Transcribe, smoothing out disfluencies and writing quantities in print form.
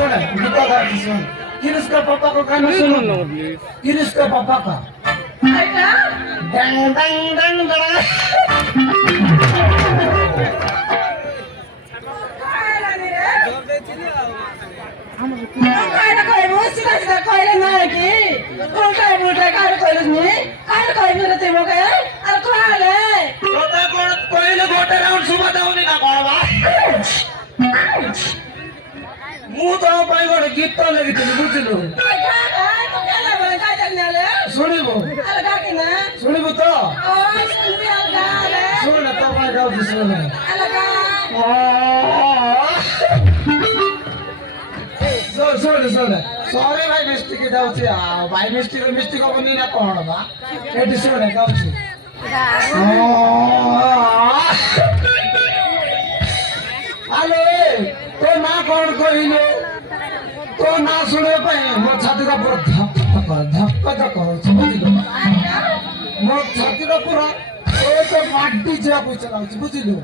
सुन गीता गा सुन किसका पापा को गाना सुनो किसका पापा का डंग डंग डंग डंग ମୁଁ ତ ପାଇଁ ଗୋଟେ ଗୀତ ଲେଖିଥିଲି ବୁଝିଲୁ ଶୁଣିବୁ ଶୁଣିବୁ ତ ଶୁଣ ତୋ ପାଇଁ ଗାଉଛି ଶୁଣ ଶୁଣ ଶୁଣ ସରି ଭାଇ ମିଷ୍ଟିକ ଯାଉଛି ଆଉ ଭାଇ ମିଷ୍ଟିକ ହବନି ନା କଣ ବା ଏଠି ଶୁଣେ ଗାଉଛି ହ୍ୟାଲୋ तो ना कौन कहले तो ना सुने पाए मो छाती का पूरा धक्का धक्का समझिलो मो छाती का पूरा तो माटी जा पूछ बुझिलो